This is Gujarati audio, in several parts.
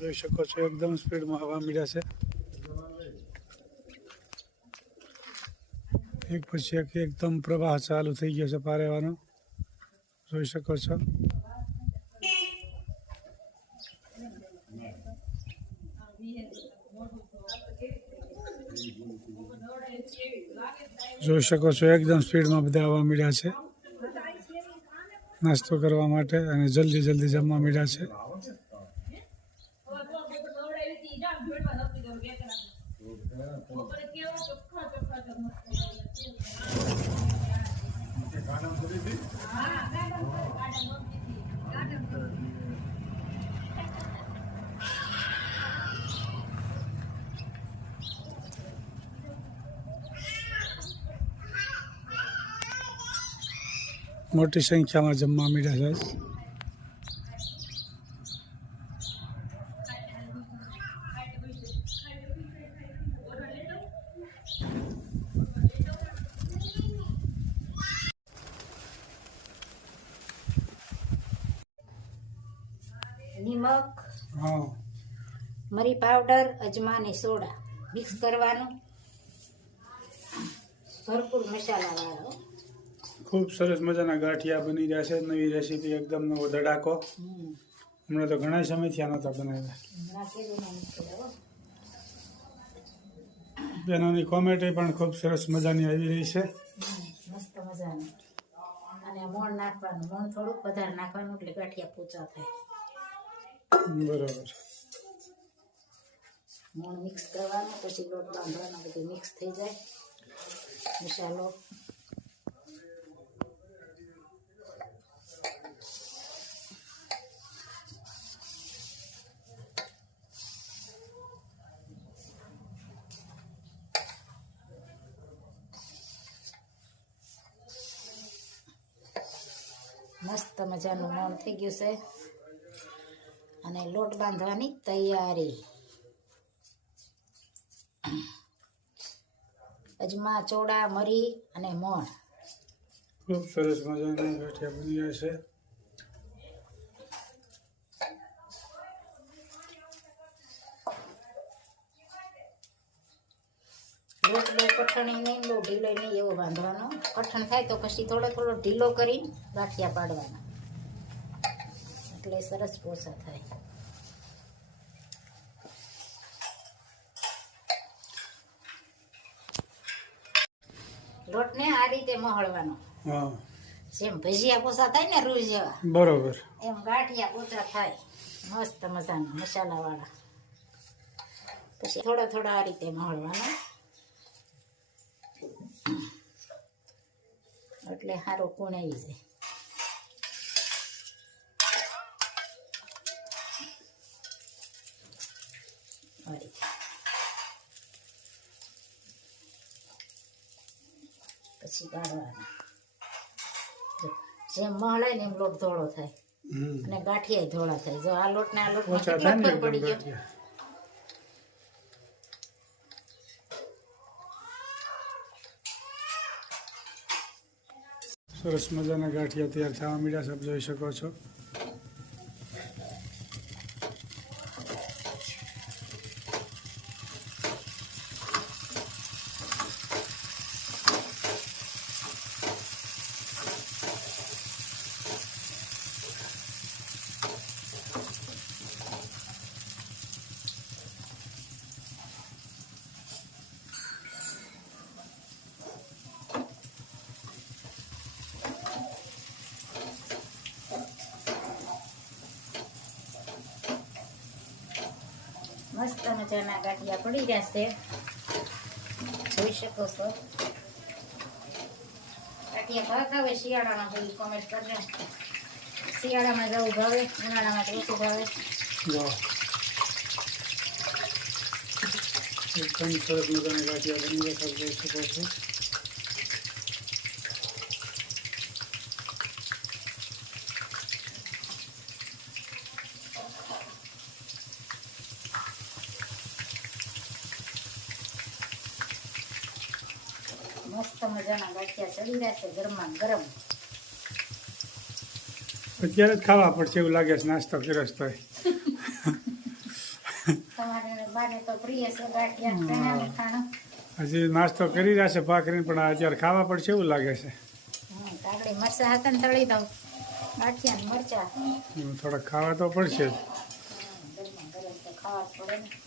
જોઈ શકો છો, એકદમ સ્પીડમાં હવા મળ્યા છે. એક પછી એક એકદમ પ્રવાહ ચાલુ થઈ ગયો છે પારેવાનો. જોઈ શકો છો. જોઈ શકો છો, એકદમ સ્પીડમાં બધા આવવા મળ્યા છે. નાસ્તો કરવા માટે અને જલ્દી જલ્દી જમવા મળ્યા છે. મોટી સંખ્યામાં જમવા મળ્યા છે નિમક હા મરી પાવડર અજમા અને સોડા. મિક્સ કરવાનું. ભરપૂર મસાલા વાળો. ખૂબ સરસ મજાના ગાંઠિયા બની રહ્યા છે. નવી રેસીપી એકદમ નવો ધડાકો. હમણાં તો ઘણા સમયથી આ નહોતા બનાવ્યા. બહેનોની કોમેટી પણ ખૂબ સરસ મજાની આવી રહી છે. મસ્ત મજાની. અને મોણ નાખવાનું. મોણ થોડુંક વધારે નાખવાનું એટલે ગાંઠિયા પોચા થાય. બરોબર. મોણ મિક્સ કરવાનું, પછી લોટ બાંધવાનો, બધું મિક્સ થઈ જાય. મસાલો. મસ્ત મજાનું મોણ થઈ ગયું છે. અને લોટ બાંધવાની તૈયારી. અજમા ચોડા મરી અને મોણ. ખૂબ સરસ મજાની ગાંઠિયા બની જાય છે. લોટ બહુ કઠણ નહીં બહુ ઢીલો નહીં એવો બાંધવાનો. કઠણ થાય તો પછી થોડો થોડો ઢીલો કરીને ગાંઠિયા પાડવાના. એટલે સરસ પોસા થાય. લોટને આ રીતે મહળવાનો. હા. જેમ ભજીયા પોસા થાય ને રૂ જેવા. બરોબર. એમ ગાંઠિયા પોચા થાય. મસ્ત મજાના મસાલાવાળા. પછી થોડા થોડા આ રીતે મહળવાના. એટલે સારો આવી જાય આ રીતે. પછી કાઢવાના જેમ મહળે ને એમ લોટ ધોળો થાય. અને ગાંઠિયા ધોળા થાય. જો આ લોટ ને આ લોટ ફર પડી ગયો? સરસ મજાના ગાંઠિયા તૈયાર થવા મળ્યા છે. આપ જોઈ શકો છો. મસ્ત મજાના ગાંઠિયા પડી જશે જોઈ શકો છો. ગાંઠિયા ભાવતા હોય શિયાળામાં કોઈ કોમેન્ટ કરજો. શિયાળામાં જવું ભાવે, ઉનાળામાં ઓછું ભાવે. એકદમ સરસ મજાના ગાંઠિયા બની છે જોઈ શકો છો. મસ્ત મજાના ગાંઠિયા ચડી રહેશે ગરમા ગરમ. અત્યારે જ ખાવા પડશે એવું લાગે છે નાસ્તો કર્યો છે બાને તો પ્રિય છે ગાંઠિયા ખાણું. હજી નાસ્તો કરી રહ્યા છે ભાખરીને પણ અત્યારે ખાવા પડશે એવું લાગે છે. કાકડી મરચા હતા ને તળી દઉં. ગાંઠિયા મરચા. થોડાક ખાવા તો પડશે ખાવા પડે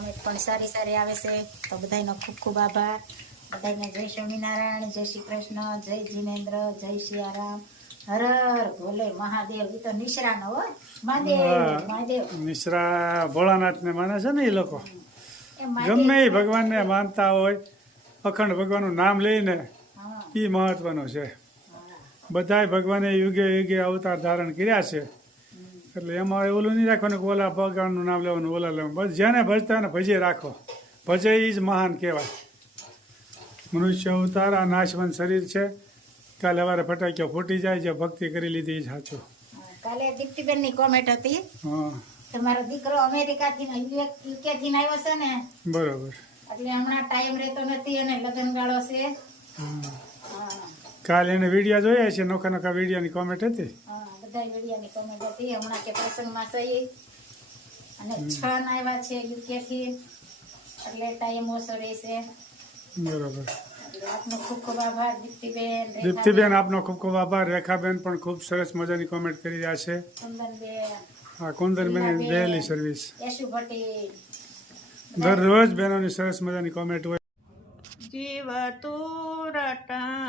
કોમેન્ટ પણ સારી સારી આવે છે. તો બધાનો ખૂબ ખૂબ આભાર. બધાને જય સ્વામિનારાયણ જય શ્રી કૃષ્ણ જય જીનેન્દ્ર જય સિયારામ હર હર ભોલે મહાદેવ. એ તો નિશરાનો હોય મહાદેવ. મહાદેવ. મિશ્રા ભોળાનાથને માને છે ને એ લોકો. ગમે એ ભગવાનને માનતા હોય અખંડ ભગવાનનું નામ લઈને એ મહત્વનું છે. બધાય ભગવાને યુગે યુગે અવતાર ધારણ કર્યા છે. એટલે એમાં ઓલું નહીં રાખવાનું કે ઓલા ભગવાનનું નામ લેવાનું ઓલા લેવાનું. બસ જેને ભજતા ને ભજે રાખો. ભજે એ જ મહાન કહેવાય. મનુષ્ય અવતાર આ નાશવંત શરીર છે. કાલે વારે ફટાક્યો ફૂટી જાય જે ભક્તિ કરી લીધી એ સાચું. કાલે દીપ્તિબેનની કોમેન્ટ હતી. હા. તમારો દીકરો અમેરિકા થી યુકે થી આવ્યો છે ને. બરોબર. એટલે હમણાં ટાઈમ રહેતો નથી અને લગ્ન ગાળો છે કાલે એને વીડિયો જોયા છે નોખા નોખા વિડીયોની કોમેન્ટ હતી? બધા વિડીયોની કોમેન્ટ હતી હમણાં કે પ્રસંગમાં સહી અને છ આવ્યા છે યુકે થી. એટલે ટાઈમ ઓછો રહેશે. બરાબર. ખૂબ ખૂબ આભાર દીપ્તિબેન આપનો ખૂબ ખૂબ આભાર. રેખાબેન પણ ખૂબ સરસ મજાની કોમેન્ટ કરી રહ્યા છે. હા કુંદનબેન દહેલી સર્વિસ દરરોજ બહેનોની સરસ મજાની કોમેન્ટ હોય. જીવ તું રટણ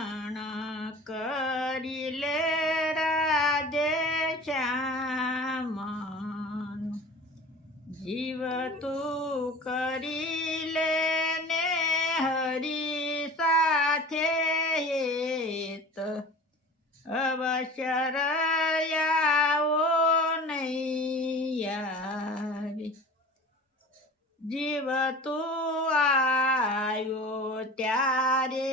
જીવ તું આવ્યો ત્યારે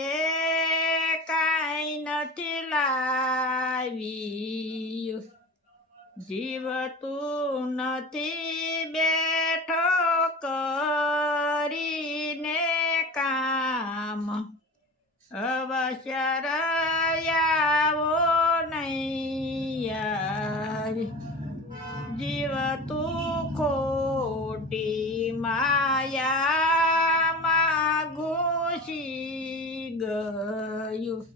કાંઈ નથી લાવી જીવ તું નથી ગયું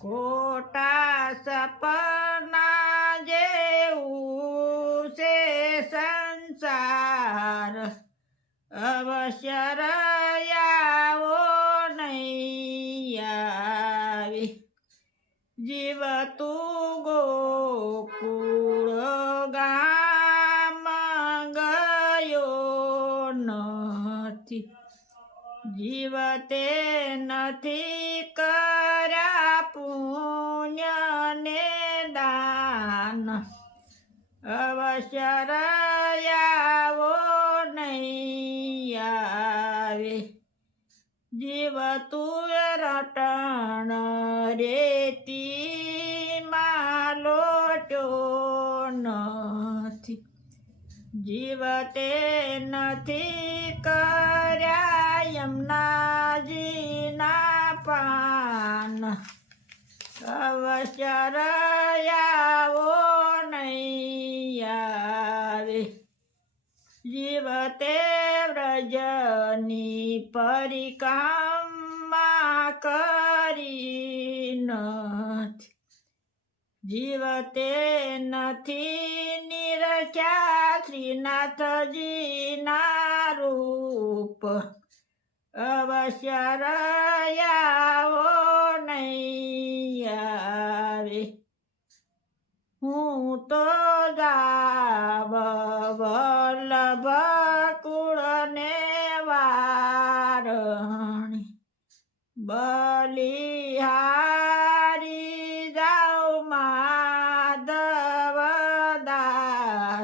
ખોટા સપના જેવું છે સંસાર. અવશ્ય રયાવો નહીં આવી. જીવ તું ગોકુળ જીવ તે નથી કર્યા પુણ્ય ને દાન. અવશ્ય રયાવો નહીં આવે. જીવ તું રટણ રેતી જીવ તે નથી કર્યા યમનાજીના પાન. નહીં આવે જીવતે વ્રજની પરિકામા કરી નથી. જીવતે નથી નિરખ્યા શ્રીનાથજીના રૂપ. અવશ્ય રયાવો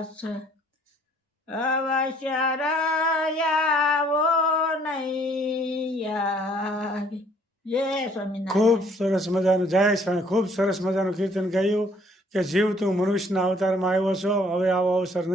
દાસ અવશ્ય રયાવો ખૂબ સરસ મજાનું જય સ્વામી ખૂબ સરસ મજાનું કીર્તન ગાયું કે જીવ તું મનુષ્યના અવતારમાં આવ્યો છો હવે આવો અવસર નહીં.